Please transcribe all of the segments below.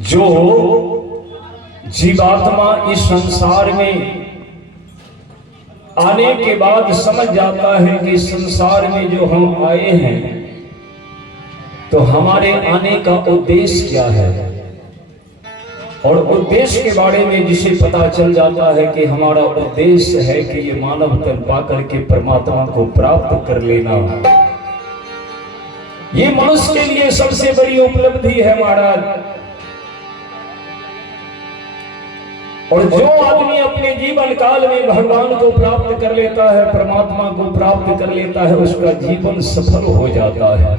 जो जीवात्मा इस संसार में आने के बाद समझ जाता है कि संसार में जो हम आए हैं तो हमारे आने का उद्देश्य क्या है, और उद्देश्य के बारे में जिसे पता चल जाता है कि हमारा उद्देश्य है कि ये मानव तन पाकर के परमात्मा को प्राप्त कर लेना, ये मनुष्य के लिए सबसे बड़ी उपलब्धि है महाराज। और जो आदमी अपने जीवन काल में भगवान को प्राप्त कर लेता है, परमात्मा को प्राप्त कर लेता है, उसका जीवन सफल हो जाता है।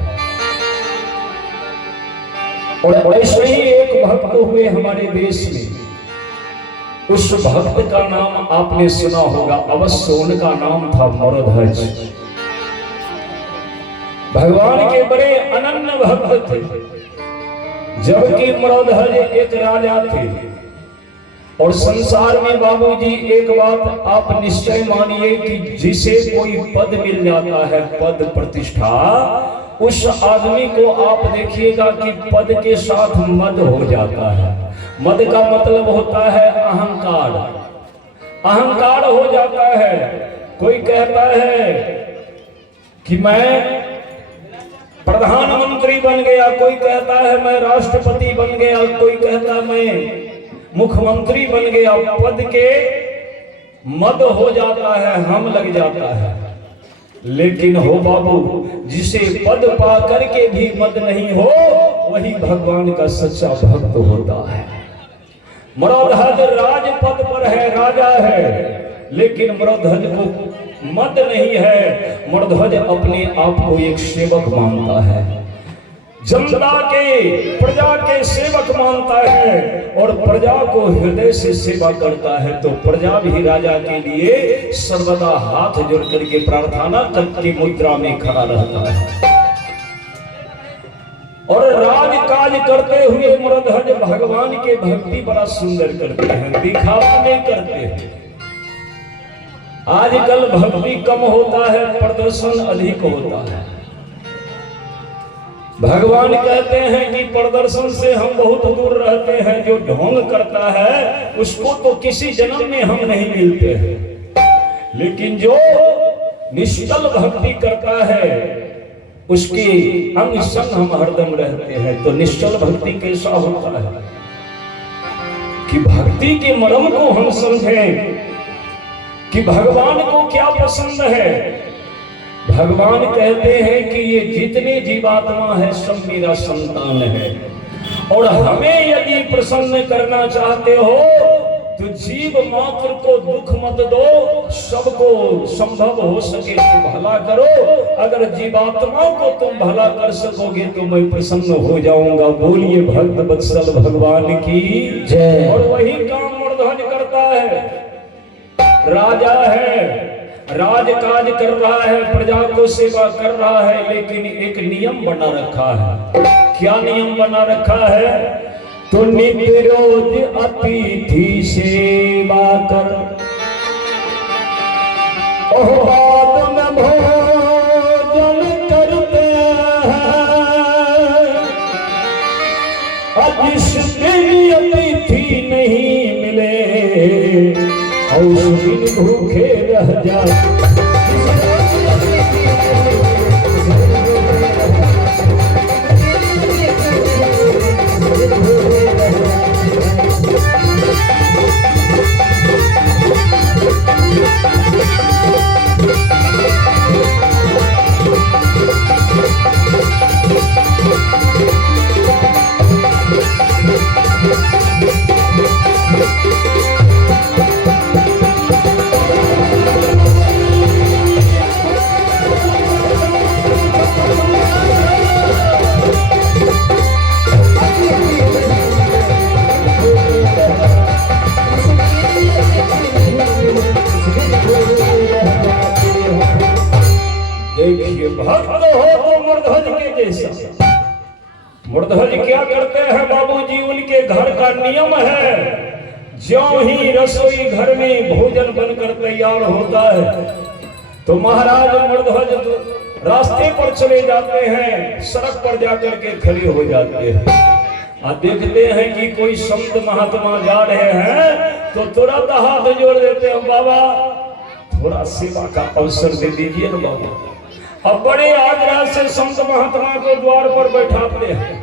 और ऐसे ही एक भक्त हुए हमारे देश में, उस भक्त का नाम आपने सुना होगा अवश्य, उनका नाम था मरध्वज। भगवान के बड़े अनन्य भक्त थे, जबकि मरध्वज एक राजा थे। और संसार में बाबूजी एक बात आप निश्चय मानिए कि जिसे कोई पद मिल जाता है, पद प्रतिष्ठा, उस आदमी को आप देखिएगा कि पद के साथ मद हो जाता है। मद का मतलब होता है अहंकार, अहंकार हो जाता है। कोई कहता है कि मैं प्रधानमंत्री बन गया, कोई कहता है मैं राष्ट्रपति बन गया, कोई कहता है मैं मुख्यमंत्री बन गया। पद के मद हो जाता है, हम लग जाता है। लेकिन हो बाबू, जिसे पद पा करके भी मद नहीं हो, वही भगवान का सच्चा भक्त होता है। मरध्वज राजपद पर है, राजा है, लेकिन मरध्वज को मद नहीं है। मरध्वज अपने आप को एक सेवक मानता है, जनता के, प्रजा के सेवक मानता है, और प्रजा को हृदय से सेवा करता है। तो प्रजा भी राजा के लिए सर्वदा हाथ जोड़ करके प्रार्थना करके मुद्रा में खड़ा रहता है। और राज काज करते हुए मरध्वज भगवान के भक्ति बड़ा सुंदर करते हैं, दिखावा नहीं करते हैं। आजकल भक्ति कम होता है, प्रदर्शन अधिक होता है। भगवान कहते हैं कि प्रदर्शन से हम बहुत दूर रहते हैं। जो ढोंग करता है उसको तो किसी जन्म में हम नहीं मिलते हैं, लेकिन जो निश्चल भक्ति करता है उसके अंग संग हम हरदम रहते हैं। तो निश्चल भक्ति कैसा होता है कि भक्ति के मर्म को हम समझें कि भगवान को क्या पसंद है। भगवान कहते हैं कि ये जितने जीवात्मा है सब मेरा संतान है, और हमें यदि प्रसन्न करना चाहते हो तो जीव मात्र को दुख मत दो, सबको संभव हो सके तो भला करो। अगर जीवात्माओं को तुम भला कर सकोगे तो मैं प्रसन्न हो जाऊंगा। बोलिए भक्त वत्सल भगवान की जय। और वही काम मरध्वज करता है, राजा है, राजकाज कर रहा है, प्रजा को सेवा कर रहा है, लेकिन एक नियम बना रखा है। क्या नियम बना रखा है? तो नित्य रोज अतिथि सेवा कर, बाद में भोजन करते हैं। जिस दिन अतिथि नहीं मिले और उस दिन भूखे रह जाए। देखिए, भक्त हो तो मरध्वज के जैसा। मरध्वज क्या करते हैं बाबूजी, उनके घर का नियम है, ज्यों ही रसोई घर में भोजन बनकर तैयार होता है तो महाराज मरध्वज रास्ते पर चले जाते हैं, सड़क पर जाकर के खड़े हो जाते हैं। और देखते हैं कि कोई संत महात्मा जा रहे हैं तो तुरंत हाथ जोड़ देते हैं, बाबा थोड़ा सेवा का अवसर दे दीजिए ना बाबा। अब बड़े आग्रह से संत महात्मा को द्वार पर बैठाते हैं।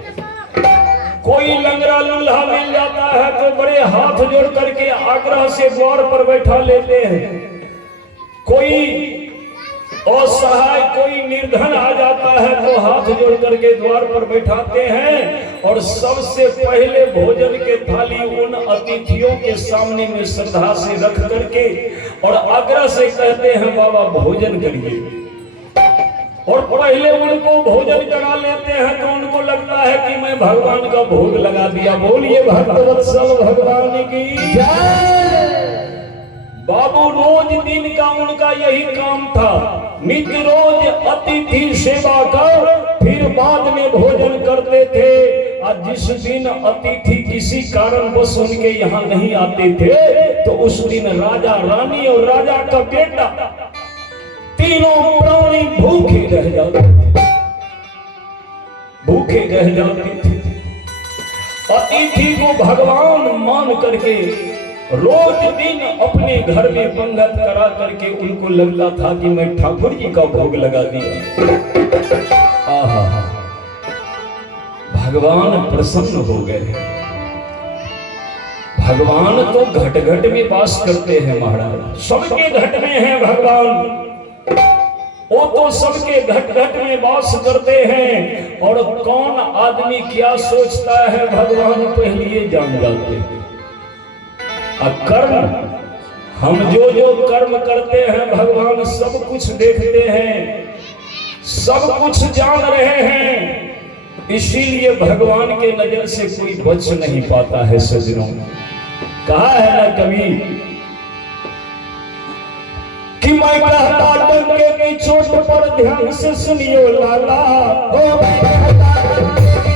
कोई लंगड़ा लूल्हा मिल जाता है तो बड़े हाथ जोड़ करके आग्रह से द्वार पर बैठा लेते हैं। कोई असहाय कोई निर्धन आ जाता है तो हाथ जोड़ करके द्वार पर बैठाते हैं और सबसे पहले भोजन के थाली उन अतिथियों के सामने में श्रद्धा से रख करके और आग्रह से कहते हैं बाबा भोजन करिए। और पहले उनको भोजन करा लेते हैं तो उनको लगता है कि मैं भगवान का भोग लगा दिया। बोलिए भक्तवत्सल भगवान की जय। बाबू रोज दिन का उनका यही काम था, नित्य रोज अतिथि सेवा कर फिर बाद में भोजन करते थे। और जिस दिन अतिथि किसी कारणवश उनके यहाँ नहीं आते थे तो उस दिन राजा रानी और राजा का बेटा तीनों प्राणी भूखे रह जाते थे, भूखे रह जाते थे। अतिथि को भगवान मान करके रोज दिन अपने घर में पंगत करा करके उनको लगता था कि मैं ठाकुर जी का भोग लगा दिया। आहा, भगवान प्रसन्न हो गए। भगवान तो घट घट में वास करते हैं महाराज, सबके घट में है भगवान। वो तो सबके घट घट में वास करते हैं और कौन आदमी क्या सोचता है भगवान पहले ये जान जाते हैं। कर्म हम जो जो कर्म करते हैं भगवान सब कुछ देखते हैं, सब कुछ जान रहे हैं। इसीलिए भगवान के नजर से कोई बच नहीं पाता है। सज्जनों, कहा है ना कभी कि मैं कहता डंके की चोट पर ध्यान से सुनियो लाला, ओ मैं कहता डंके की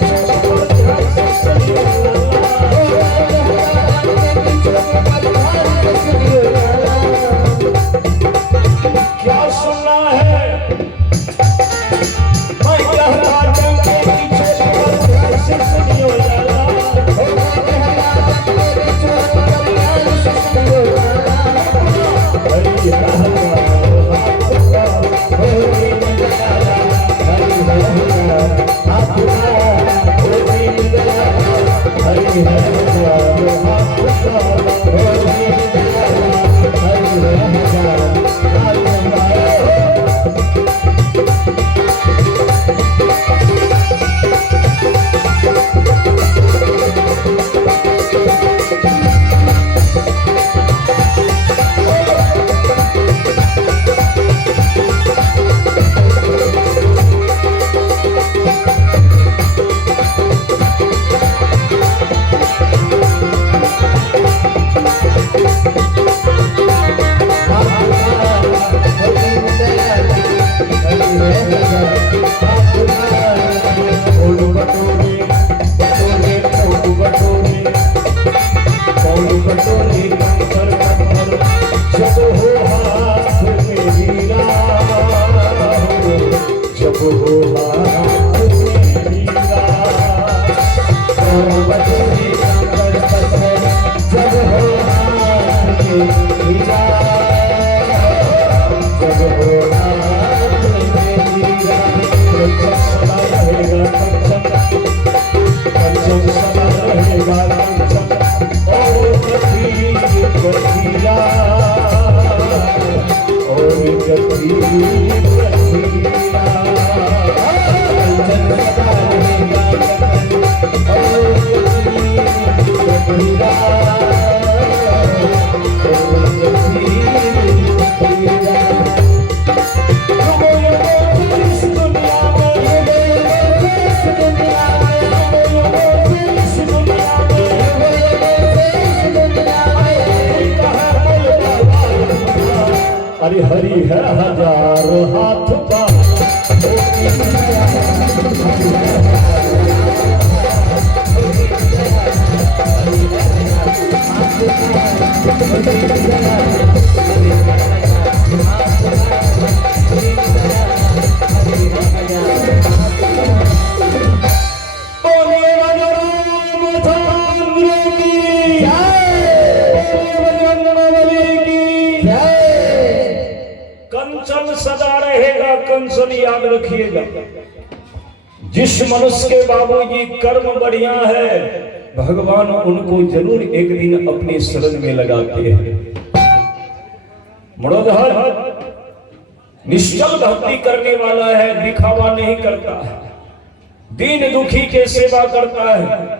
चोट पर ध्यान से सुनियो लाला, क्या सुनना है? मैं कहता डंके की चोट पर ध्यान से सुनियो लाला, हरि हरि है हजारों हाथ का Hare वचन याद रखिएगा, जिस मनुष्य के बाबूजी कर्म बढ़िया है, भगवान उनको जरूर एक दिन अपने शरण में लगाते हैं। मणोधर निश्चल भक्ति करने वाला है, दिखावा नहीं करता है, दीन दुखी के सेवा करता है।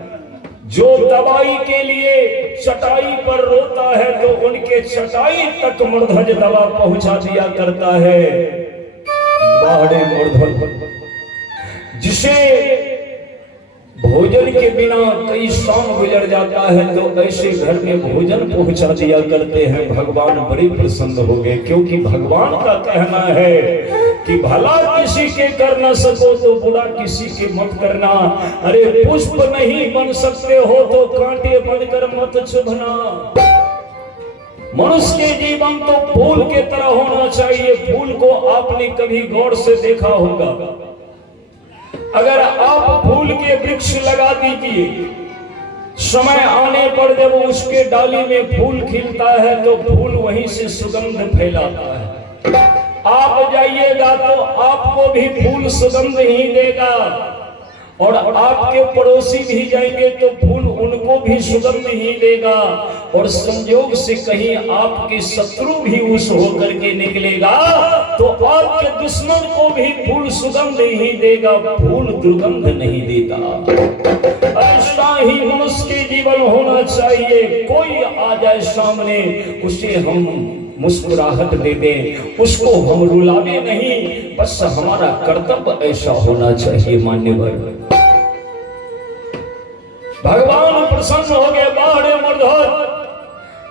जो दवाई के लिए चटाई पर रोता है तो उनके चटाई तक मूर्धज दवा पहुंचा दिया करता है। बाड़े मूर्धज जिसे भोजन के बिना कई शाम गुजर जाता है तो ऐसे घर में भोजन पहुंचा दिया करते हैं। भगवान बड़े प्रसन्न हो गए, क्योंकि भगवान का कहना है कि भला किसी के कर न सको तो बुरा किसी के मत करना। अरे पुष्प नहीं बन सकते हो तो कांटे बनकर मत चुभना। मनुष्य के जीवन तो फूल के तरह होना चाहिए। फूल को आपने कभी गौर से देखा होगा, अगर आप फूल के वृक्ष लगा दीजिए, समय आने पर जब उसके डाली में फूल खिलता है तो फूल वहीं से सुगंध फैलाता है। आप जाइएगा तो आपको भी फूल सुगंध ही देगा, और आपके पड़ोसी भी जाएंगे तो फूल उनको भी सुगंध ही देगा। और संयोग से कहीं आपके शत्रु भी उस होकर के निकलेगा तो आपके दुश्मन को भी फूल सुगंध ही देगा, फूल दुर्गंध नहीं देता। ऐसा ही मनुष्य के जीवन होना चाहिए। कोई आ जाए सामने, उसे हम मुस्कुराहट दे दें, उसको हम रुलावे नहीं, बस हमारा कर्तव्य ऐसा होना चाहिए। मान्यवर भगवान प्रसन्न हो गए। बाड़े मूर्धज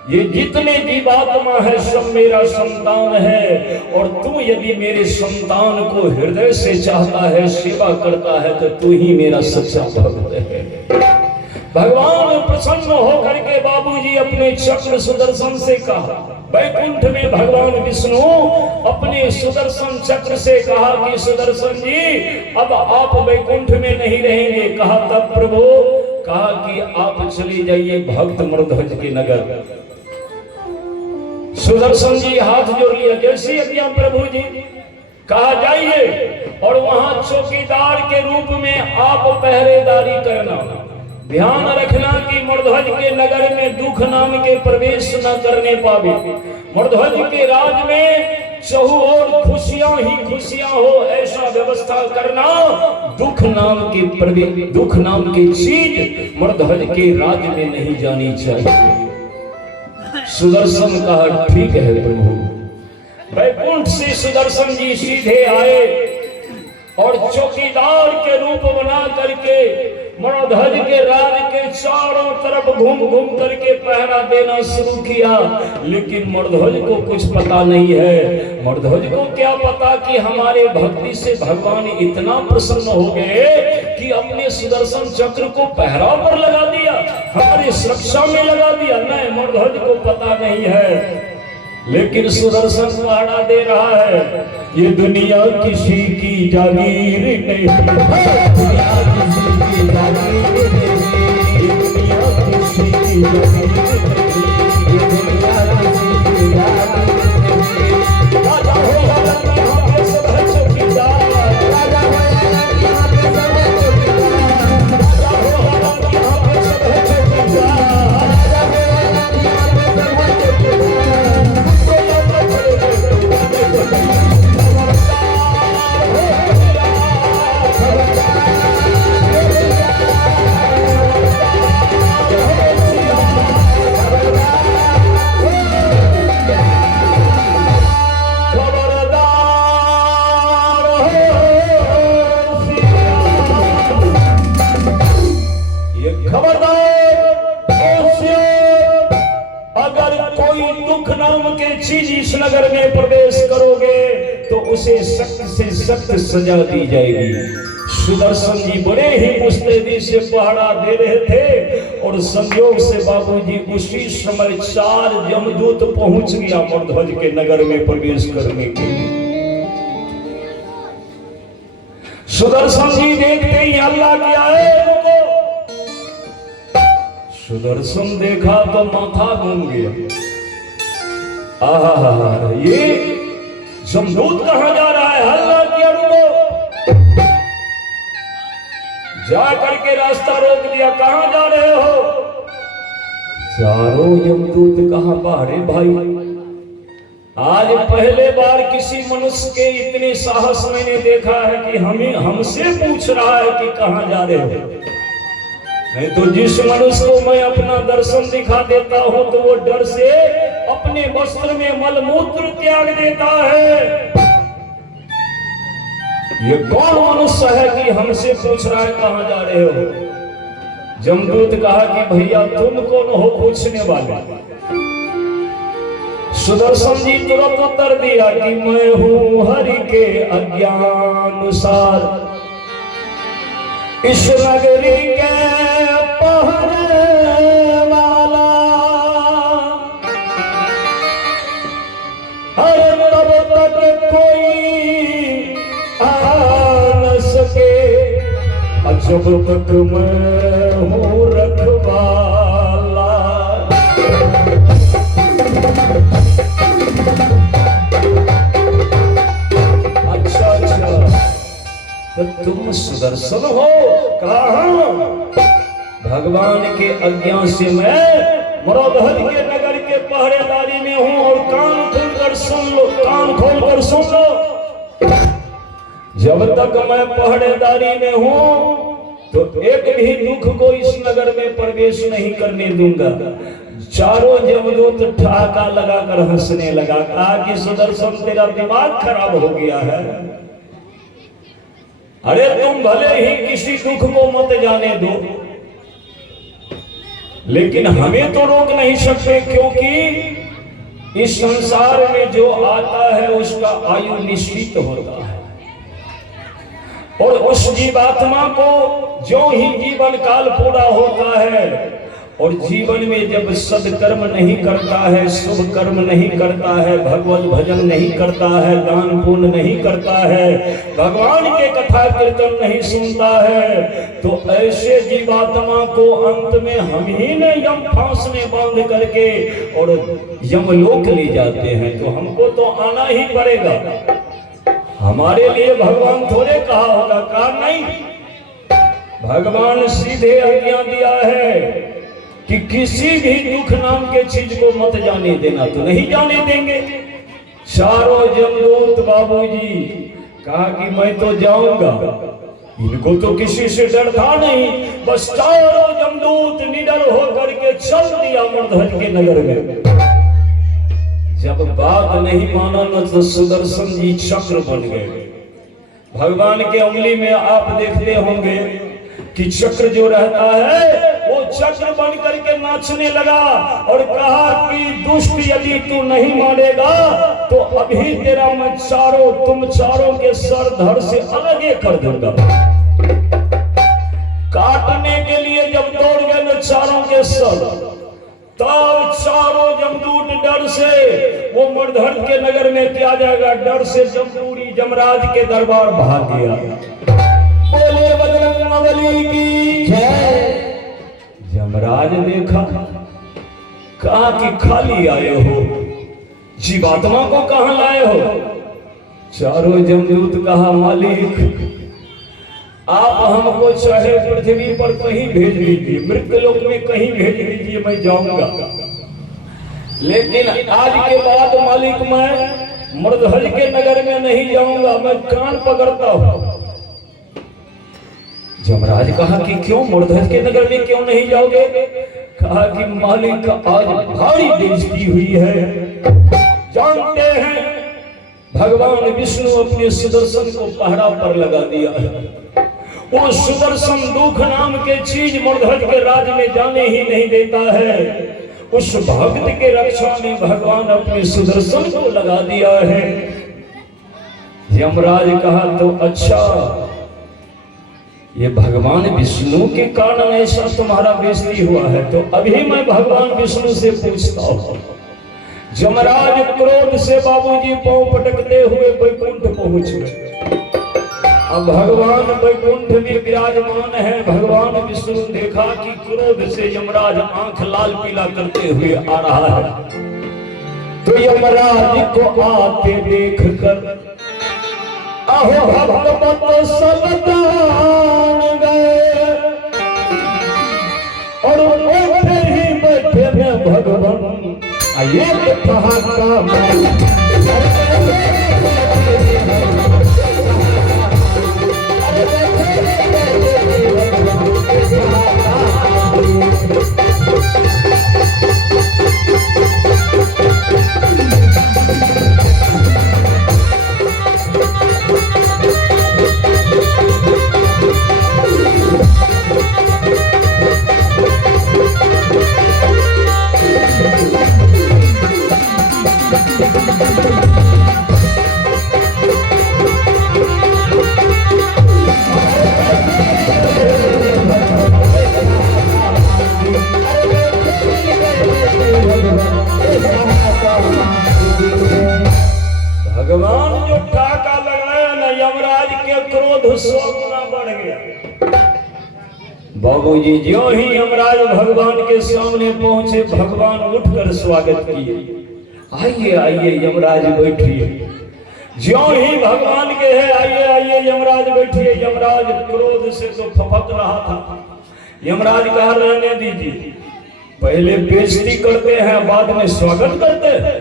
ये जितने जीवात्मा है सब मेरा संतान है, और तू यदि मेरे संतान को हृदय से चाहता है, सेवा करता है, तो तू ही मेरा सच्चा भक्त है। भगवान प्रसन्न होकर के बाबूजी अपने चक्र सुदर्शन से कहा। वैकुंठ में भगवान विष्णु अपने सुदर्शन चक्र से कहा कि सुदर्शन जी अब आप वैकुंठ में नहीं रहेंगे। कहा तब प्रभु? कहा कि आप चले जाइए भक्त मूर्धज के नगर। सुदर्शन जी हाथ जोड़ लिया, जैसी आज्ञा प्रभु जी। कहा जाइए और वहां चौकीदार के रूप में आप पहरेदारी करना। ध्यान रखना कि मूर्धज के नगर में दुख नाम के प्रवेश न करने पावे। मूर्धज के राज में चहु और खुशियां ही खुशियां हो, ऐसा व्यवस्था करना। दुख नाम की चीज मूर्धज के राज में नहीं जानी चाहिए। सुदर्शन कहा ठीक है प्रभु। वैकुंठ से सुदर्शन जी सीधे आए और चौकीदार के रूप बना करके मूर्धज के राज के चारों तरफ घूम घूम करके पहरा देना शुरू किया। लेकिन मूर्धज को कुछ पता नहीं है। मूर्धज को क्या पता कि हमारे भक्ति से भगवान इतना प्रसन्न हो गए कि अपने सुदर्शन चक्र को पहरा पर लगा दिया, हमारी सुरक्षा में लगा दिया। नहीं, मूर्धज को पता नहीं है। लेकिन सुदर्शन पहरा दे रहा है। ये दुनिया किसी की जागीर नहीं, दुनिया किसी की जागीर नहीं, ये दुनिया किसी की जागीर नहीं, ये दुनिया किसी की जागीर नहीं। राजा हो यहाँ पे सब है चौकीदार, राजा हो यहाँ पे सब है चौकीदार, राजा हो यहाँ पे सब है चौकीदार, राजा हो यहाँ पे सब है चौकीदार। इस नगर में प्रवेश करोगे तो उसे सख्त से सख्त सजा दी जाएगी। सुदर्शन जी बड़े ही मुस्तैदी से पहरा दे रहे थे और संयोग से बाबूजी उसी समय 4 यमदूत पहुंच गया मूर्धज के नगर में प्रवेश करने के लिए। सुदर्शन जी देखते ही हल्ला किया है रुको। सुदर्शन देखा तो माथा घूम गया। आहा, ये जमदूत कहां जा रहा है? हल्ला किया रुको। जा करके रास्ता रोक दिया, कहां जा रहे हो? चारों यमदूत कहा बाहरे भाई, आज पहले बार किसी मनुष्य के इतने साहस मैंने देखा है कि हमसे पूछ रहा है कि कहां जा रहे हो। नहीं तो जिस मनुष्य को मैं अपना दर्शन दिखा देता हूं तो वो डर से अपने वस्त्र में मलमूत्र त्याग देता है। ये कौन मनुष्य है कि हमसे पूछ रहा है कहां जा रहे हो? जमदूत कहा कि भैया तुम कौन हो पूछने वाले? सुदर्शन जी तुरंत उत्तर दिया कि मैं हूं हरि के आज्ञानुसार इस नगरी के पहरे वाला। हर तब तक कोई आ न सके जब तक मैं हूं रखवाला। अच्छा तो तुम सुदर्शन हो? कहा भगवान के आज्ञा से मैं मरोधर के नगर के पहरेदारी में हूं। और कान खोलकर सुन लो, कान खोलकर सुन लो, जब तक मैं पहरेदारी में हूं तो एक भी दुख को इस नगर में प्रवेश नहीं करने दूंगा। चारों जमदूत ठहाका लगाकर हंसने लगा, कहा कि सुदर्शन तेरा दिमाग खराब हो गया है। अरे तुम भले ही किसी दुख को मत जाने दो, लेकिन हमें तो रोक नहीं सकते, क्योंकि इस संसार में जो आता है उसका आयु निश्चित होता है। और उस जीवात्मा को जो ही जीवन काल पूरा होता है और जीवन में जब सदकर्म नहीं करता है, शुभ कर्म नहीं करता है, भगवत भजन नहीं करता है, दान पुण्य नहीं करता है, भगवान के कथा कीर्तन नहीं सुनता है, तो ऐसे जीवात्मा को अंत में हम ही ने यम फांस में बांध करके और यमलोक ले जाते हैं। तो हमको तो आना ही पड़ेगा। हमारे लिए भगवान थोड़े कहा होगा, कहा नहीं। भगवान सीधे आज्ञा दिया है कि किसी भी दुख नाम के चीज को मत जाने देना, तो नहीं जाने देंगे। चारों जमदूत बाबूजी कहा कि मैं तो जाऊंगा, इनको तो किसी से डर था नहीं। बस चारों जमदूत निडर होकर के चल दिया मर्धज के नगर में। जब बात नहीं माना न तो सुदर्शन जी चक्र बन गए। भगवान के उंगली में आप देखते होंगे कि चक्र जो रहता है वो चक्र बन करके नाचने लगा और कहा कि दुष्ट यदि तू नहीं मानेगा तो अभी तेरा मैं तुम चारों के सर धड़ से अलग कर दूंगा। काटने के लिए जब दौड़ गए न चारों के सर, तब चारों जमदूत डर से वो मर्धर के नगर में क्या जाएगा, डर से जमदूरी जमराज के दरबार भाग गया। बोले बजरंगबली की जय। जमराज देखा, कहा कि खाली आए हो, जीवात्मा को कहां लाए हो? चारों जमदूत कहा मालिक आप हमको चाहे पृथ्वी पर कहीं भेज दीजिए, मृत्यलोक में कहीं भेज दीजिए, मैं जाऊंगा, लेकिन आज के बाद मालिक मैं मर्धज के नगर में नहीं जाऊंगा, मैं कान पकड़ता हूं। जमराज कहा कि क्यों मर्धज के नगर में क्यों नहीं जाओगे? कहा कि मालिक आज भारी बेइज्जती हुई है। जानते हैं भगवान विष्णु अपने सुदर्शन को पहरा पर लगा दिया है। वो सुदर्शन दुख नाम के चीज मर्धज के राज में जाने ही नहीं देता है। उस भक्त के रक्षा में भगवान अपने सुदर्शन को लगा दिया है। यमराज कहा तो अच्छा, ये भगवान विष्णु के कारण ऐसा तुम्हारा बेइज्जती हुआ है, तो अभी मैं भगवान विष्णु से पूछता हूं। जमराज क्रोध से बाबूजी पांव पटकते हुए वैकुंठ पहुंच गए। अब भगवान वैकुंठ में विराजमान है। भगवान विष्णु देखा कि क्रोध से यमराज आंख लाल पीला करते हुए आ रहा है, तो यमराज को आते देख कर अहो भक्त सब दान गए। भगवान जो टाका लगाया ना, यमराज के क्रोध 100 गुना बढ़ गया। बाबूजी जो ही यमराज भगवान के सामने पहुंचे, भगवान उठकर स्वागत किए। आइए आइए यमराज बैठिए। जो ही भगवान के है आइए आइए यमराज बैठिए, यमराज क्रोध से तो फफक रहा था। यमराज कहा रहने दीजिए, पहले बेइज्जती करते हैं बाद में स्वागत करते हैं।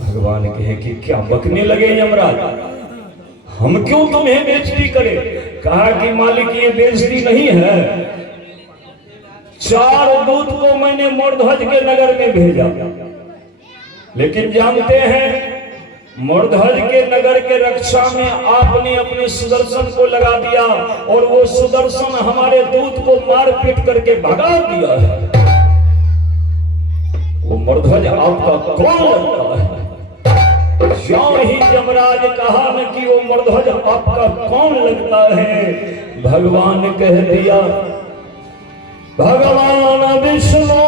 भगवान कहे कि क्या बकने लगे यमराज, हम क्यों तुम्हें बेइज्जती करें। कहा कि मालिक ये बेइज्जती नहीं है, 4 दूत को मैंने मोरध्वज के नगर में भेजा, लेकिन जानते हैं मोरध्वज के नगर के रक्षा में आपने अपने सुदर्शन को लगा दिया और वो सुदर्शन हमारे दूत को मार पीट करके भगा दिया है। वो मोरध्वज आपका कौन लगता है। ज्यों ही यमराज कहा न कि वो मोरध्वज आपका कौन लगता है, भगवान कह दिया, भगवान विष्णु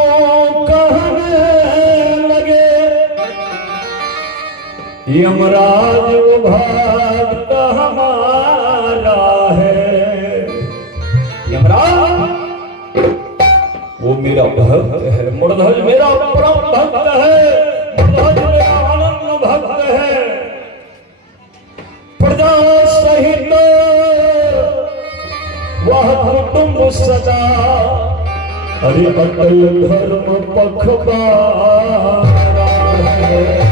कहने लगे, यमराज वो भक्त हमारा है। यमराज वो मेरा भक्त है, मोरध्वज मेरा परम भक्त है, मोरध्वज मेरा आनंद भक्त है। प्रजा सहित वह कुटुंब सदा, अरे अटल धर्म पखवारा है।